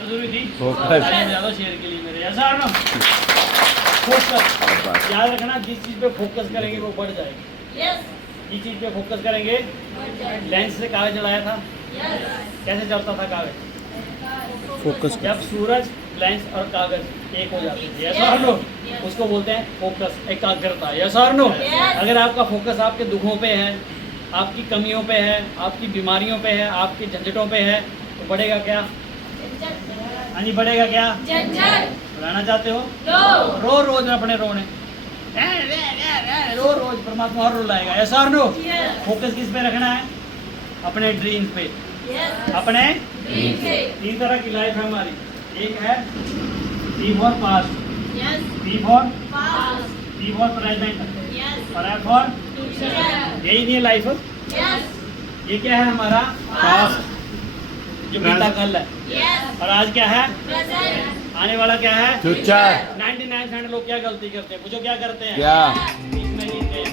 जरूरी थी ज्यादा शेयर के लिए मेरे ऐसा ना फोकस याद रखना, जिस चीज पे फोकस करेंगे वो बढ़ जाएगी। जिस चीज पे फोकस करेंगे, लेंस से कागज जलाया था, कैसे चलता था कागज? फोकस जब सूरज, लेंस और कागज एक हो जाते थे, ऐसा नो, उसको बोलते हैं फोकस, एकाग्रता। ऐसा नो, अगर आपका फोकस आपके दुखों पे है, आपकी कमियों पे है, आपकी बीमारियों पे है, आपके झंझटों पे है, तो बढ़ेगा क्या? हाँ जी, बढ़ेगा क्या? रहना चाहते हो? रो रोज अपने रोने, रो रोज परमात्मा और रुलाएगा। ऐसा नो, फोकस किस पे रखना है? अपने ड्रीम पे, अपने तीन तरह की लाइफ है हमारी। एक है T for past, T for present, और एफ फॉर, यही नहीं है लाइफ। ये क्या है हमारा? पास्ट, जो बीता कल है। और आज क्या है? आने वाला क्या है? फ्यूचर। 99% लोग क्या गलती करते हैं? मुझे क्या करते हैं? क्या? इसमें जीते हैं।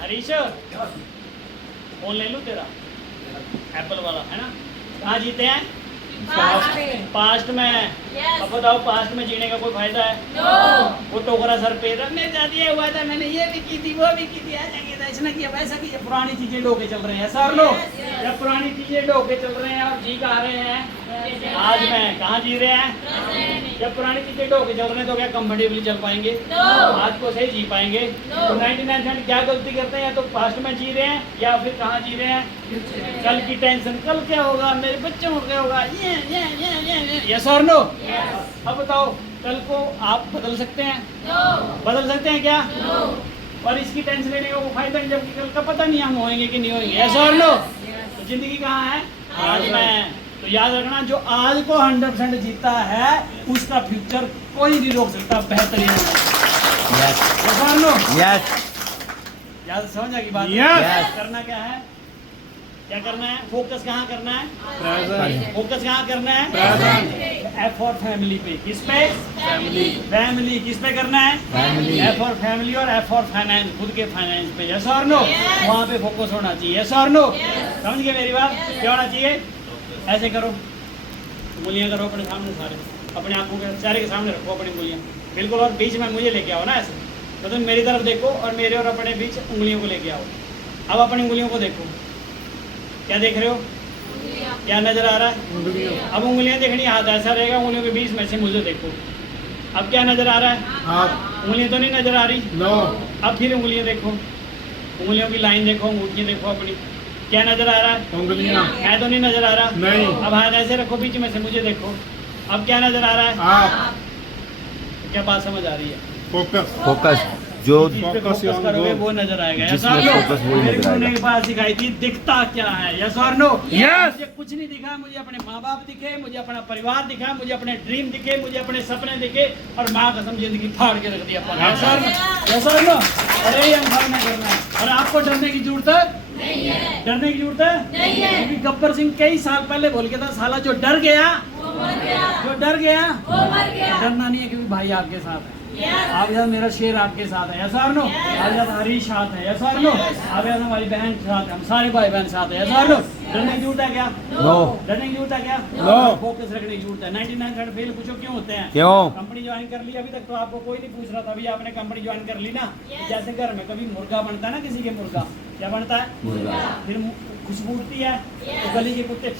हरीश, फोन ले लूं तेरा, एप्पल वाला है ना? कहाँ जीते हैं? पास्ट में। अब बताओ, पास्ट में जीने का कोई फायदा है? वो टोकरा सर पे रखने जा दिया हुआ था, मैंने ये भी की थी, वो भी की थी, ऐसा किया, वैसा किया, पुरानी चीजें ढोके चल रहे हैं। सर लोग जब पुरानी चीजें ढोके चल रहे हैं और जी कहाँ रहे हैं? आज में। कहाँ जी रहे हैं? जब पुरानी चीजें ढोके चल रहे हैं तो क्या कंफर्टेबली चल पाएंगे? आज को सही जी पाएंगे? तो 99% क्या गलती करते हैं? या तो पास्ट में जी रहे हैं, या फिर कहाँ जी रहे हैं? कल की टेंशन, कल क्या होगा, मेरे बच्चों को क्या होगा, ये यस और नो। अब बताओ, कल को आप बदल सकते हैं? बदल सकते हैं क्या? और इसकी टेंशन लेने का कोई फायदा नहीं, जबकि कल का पता नहीं हम होंगे कि नहीं होंगे। यस और नो। तो जिंदगी कहाँ है? आज में। तो याद रखना, जो आज को 100% जीता है उसका फ्यूचर कोई नहीं रोक सकता। बेहतरीन। यस और नो। यस, याद समझ आ गई बात? यस। करना क्या है? क्या करना है? फोकस कहाँ करना है? प्रेजेंट। फोकस कहाँ करना है? प्रेजेंट। एफ और फैमिली पे। किस पे? फैमिली। फैमिली किस पे करना है? फैमिली। एफ और फैमिली और एफ और फाइनेंस, खुद के फाइनेंस पे। यस और नो। वहाँ पे फोकस होना चाहिए। यस और नो। समझ गए मेरी बात? क्या होना चाहिए? ऐसे करो, उंगलियाँ करो अपने सामने, सारे अपने आंखों के सारे के सामने रखो अपनी उंगलियाँ, बिल्कुल, और बीच में मुझे लेके आओ ना, ऐसे मतलब मेरी तरफ देखो और मेरे और अपने बीच उंगलियों को लेके आओ। अब अपनी उंगलियों को देखो, क्या देख रहे हो? क्या नजर आ रहा है? अब उंगलियां देखनी, हाथ ऐसा रहेगा, उंगलियों के बीच में से मुझे देखो। अब क्या नजर आ रहा है? उंगलियां तो नहीं नजर आ रही। नो। अब फिर उंगलियां देखो, उंगलियों की लाइन देखो, अंगूठियां देखो अपनी, क्या नजर आ रहा है? उंगलियां। है तो नहीं नजर आ रहा? नहीं। अब हाथ ऐसे रखो, बीच में से मुझे देखो, अब क्या नजर आ रहा है? क्या बात समझ आ रही है? फोकस। फोकस जो फोकस करोगे वो नजर आएगा। जिसमें फोकस वही नजर आएगा। एक बात सिखाई थी, दिखता क्या है? यस और नो। यस। मुझे कुछ नहीं दिखा, मुझे अपने माँ बाप दिखे, मुझे अपना परिवार दिखा, मुझे अपने ड्रीम दिखे, मुझे अपने सपने दिखे, और माँ कसम जिंदगी फाड़ के रख दिया। यस और नो। अरे ये हम नहीं करना है, और आपको डरने की जरूरत नहीं है। डरने की जरूरत नहीं है, क्योंकि गब्बर सिंह कई साल पहले बोल के था, साला जो डर गया जो डर गया डरना नहीं है, क्योंकि भाई आपके साथ है। आप यार, मेरा शेर आपके साथ है। ऐसा नो। आप यार, हरीश साथ है। ऐसा नो। आप यार, हमारी बहन साथ है, हम सारे भाई बहन साथ है। ऐसा नो। डरने की जरूरत है क्या? नो। डरने की जरूरत है क्या? नो। फोकस रखने की जरूरत है। 99% फेल पूछो क्यों होते हैं? क्यों? कंपनी ज्वाइन कर ली, अभी तक तो आपको कोई नहीं पूछ रहा था, अभी आपने कंपनी ज्वाइन कर ली ना। जैसे घर में कभी मुर्गा बनता है ना, किसी के मुर्गा क्या बनता है? मुर्गा। फिर खुशबू उठती है तो गली के कुत्ते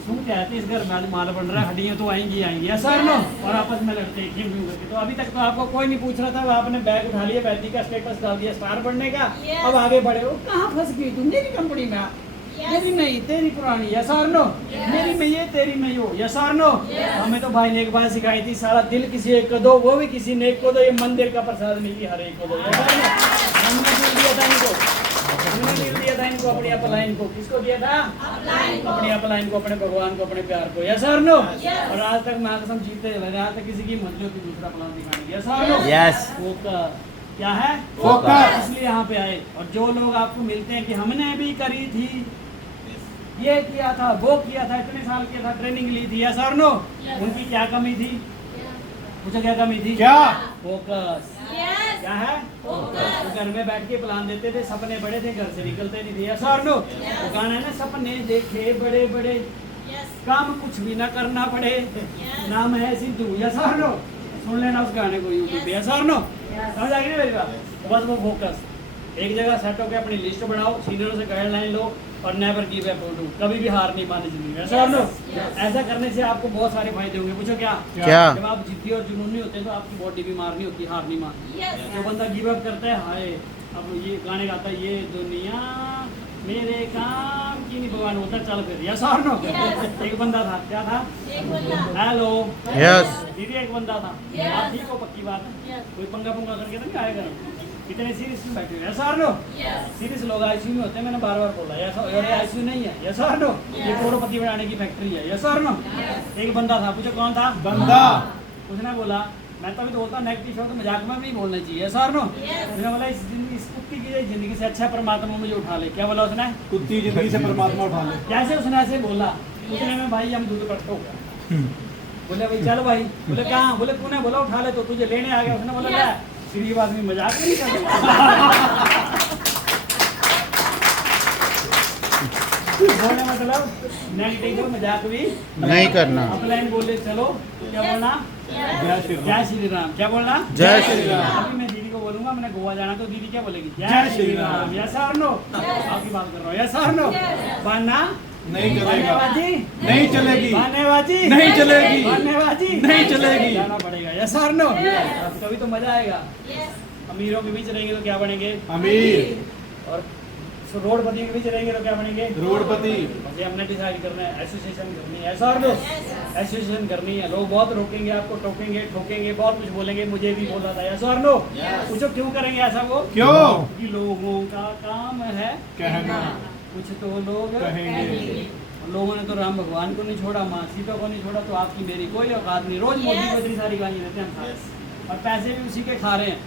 सूंघते आते, इस घर में माल बन रहा है, हड्डियां तो आएंगी ऐसा नो, और आपस में लड़ते हैं क्यों करके। तो अभी तक तो आपको कोई नहीं पूछ रहा था, आपने बैग उठा लिया, बैठी का स्टेटस डाल दिया स्टार बनने का। अब आगे बढ़े हो, कहाँ फंस गई तुम? मेरी कंपनी में मेरी नहीं, तेरी पुरानी। यस और नो। मेरी में ये, तेरी में यो। यस और नो। हमें तो भाई ने एक बात सिखाई थी, सारा दिल किसी एक को दो, वो भी किसी नेक को दो, ये मंदिर का प्रसाद मिली हर एक को दो। हमने दिल दिया था इनको, हमने दिल दिया था इनको, अपनी अपलाइन को। किसको दिया था? अपनी अपलाइन को, अपने भगवान को, अपने प्यार को। यस और नो। और आज तक मैं कसम जीतते चले, आज तक किसी की मत की दूसरा प्लान दिखाएंगे। यस और नो। यस। फोकस क्या है? फोकस। इसलिए यहाँ पे आए, और जो लोग आपको मिलते हैं कि हमने भी करी थी, ये किया था, वो किया था, इतने साल किया था, ट्रेनिंग ली थी। यस और नो। उनकी क्या कमी थी? मुझे क्या कमी थी? क्या? फोकस। क्या है? फोकस। तो घर में बैठ के प्लान देते थे, सपने बड़े थे, घर से निकलते नहीं थे। यस और नो। वो गाना है ना, सपने देखे बड़े बड़े काम कुछ भी ना करना पड़े, नाम है सिद्धू। यस और नो? सुन लेना उस गाने को यूट्यूब पे। यस और नो? समझ आ गई मेरी बात? बस वो फोकस एक जगह सेट होकर अपनी लिस्ट बनाओ, सीनियरों से गाइडलाइन लो और नेवर गिव अप टू, कभी भी हार नहीं मानी जिंदगी। ऐसा और नो? ऐसा करने से आपको बहुत सारे फायदे होंगे। पूछो क्या? जब आप जिद्दी और जुनूनी होते हैं तो आपकी बॉडी बीमार नहीं होती, हार नहीं मानती। जो बंदा गिव अप करता है, हाय अब ये गाने गाता है, ये दुनिया मेरे काम की नहीं भगवान होता, चल फिर। यस और नो? एक बंदा था, क्या था? Hello yes. दीदी एक बंदा था, आप ठीक हो? पक्की बात है, कोई पंगा पंगा करके तो नहीं आएगा। कितने सीरियस में बैठे हो? यस और नो? सीरियस लोग आईसीयू में होते हैं, मैंने बार बार बोला। यस और ये आईसीयू नहीं है। यस और नो? ये करोड़पति बनाने की फैक्ट्री है। यस और नो? एक बंदा था, पूछो कौन था? बंदा। उसने बोला, मैं तभी तो बोलता हूँ नेगेटिव शब्द मजाक में भी बोलना चाहिए। यस और नो? उसने बोला इस कुत्ती की जिंदगी से अच्छा परमात्मा मुझे उठा ले। क्या बोला उसने? कुत्ती जिंदगी से परमात्मा उठा ले। कैसे उसने ऐसे बोला? उतने में भाई हम दूध इकट्ठा हो गया। बोले भाई चल भाई। बोले कहाँ? बोले तूने बोला उठा ले तो तुझे लेने आ गया। उसने बोला क्या गरीब आदमी मजाक नहीं कर बोले मतलब नेगेटिव मजाक भी नहीं करना। अपलाइन बोले चलो, क्या बोलना? जय श्री राम। क्या बोलना? जय श्री राम। अभी मैं दीदी को बोलूंगा मैंने गोवा जाना, तो दीदी क्या बोलेगी? जय श्री राम। यस और नो? आपकी बात कर रहा हूँ। यस और नो? बनना नहीं चलेगा। बहानेबाजी नहीं चलेगी। बहानेबाजी नहीं चलेगी। बहानेबाजी नहीं चलेगी। जाना पड़ेगा। यस और नो? कभी तो मजा आएगा। अमीरों के बीच रहेंगे तो क्या बनेंगे? अमीर। और रोडपति के बीच रहेंगे तो क्या बनेंगे? रोडपति। मुझे हमने डिसाइड करना है, एसोसिएशन करनी है। ऐसा और लो एसोसिएशन करनी है। लोग बहुत रोकेंगे आपको, टोकेंगे, ठोकेंगे, बहुत कुछ बोलेंगे। मुझे भी बोला था। ऐसा और लो पूछो क्यों करेंगे ऐसा? वो क्यों? कि लोगों का काम है कहना। कुछ तो लोग कहेंगे। लोगों ने तो राम भगवान को नहीं छोड़ा, माँ सीता को नहीं छोड़ा, तो आपकी मेरी कोई औकात नहीं। रोज मोदी को इतनी सारी गाली देते हैं हम, और पैसे भी उसी के खा रहे हैं,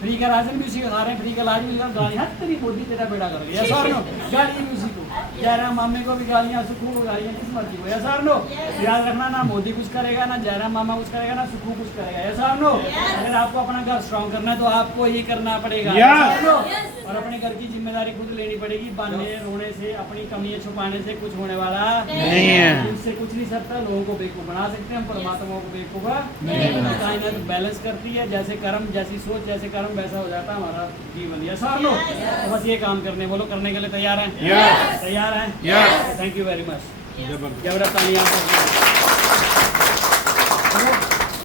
फ्री का राशन भी उसी का खा रहे हैं, फ्री का इलाज भी उसी का। गाली हर तेरी मोदी तेरा बेड़ा कर गया। ऐसा और नो? गाली भी उसी को, जयराम मामे को भी गालियाँ, सुखू को गालियाँ, किस मर्जी को। ऐसा और नो? याद रखना, ना मोदी कुछ करेगा, ना जयराम मामा कुछ करेगा, ना सुखू कुछ करेगा। ऐसा और नो? अगर आपको अपना घर स्ट्रॉन्ग करना है तो आपको ही करना पड़ेगा। ऐसा और नो? और अपने घर की जिम्मेदारी खुद लेनी पड़ेगी। बांधने रोने से, अपनी कमियां छुपाने से कुछ होने वाला नहीं है। इससे कुछ नहीं सकता। लोगों को बेवकूफ बना सकते हैं, हम परमात्मा को बेवकूफ नहीं। कायनात बैलेंस करती है, जैसे कर्म जैसी सोच, जैसे कर्म वैसा हो जाता है हमारा जीवन। यस और नो? तो बस ये काम करने बोलो, करने के लिए तैयार हैं? तैयार हैं? Thank you very much. जबरदस्त।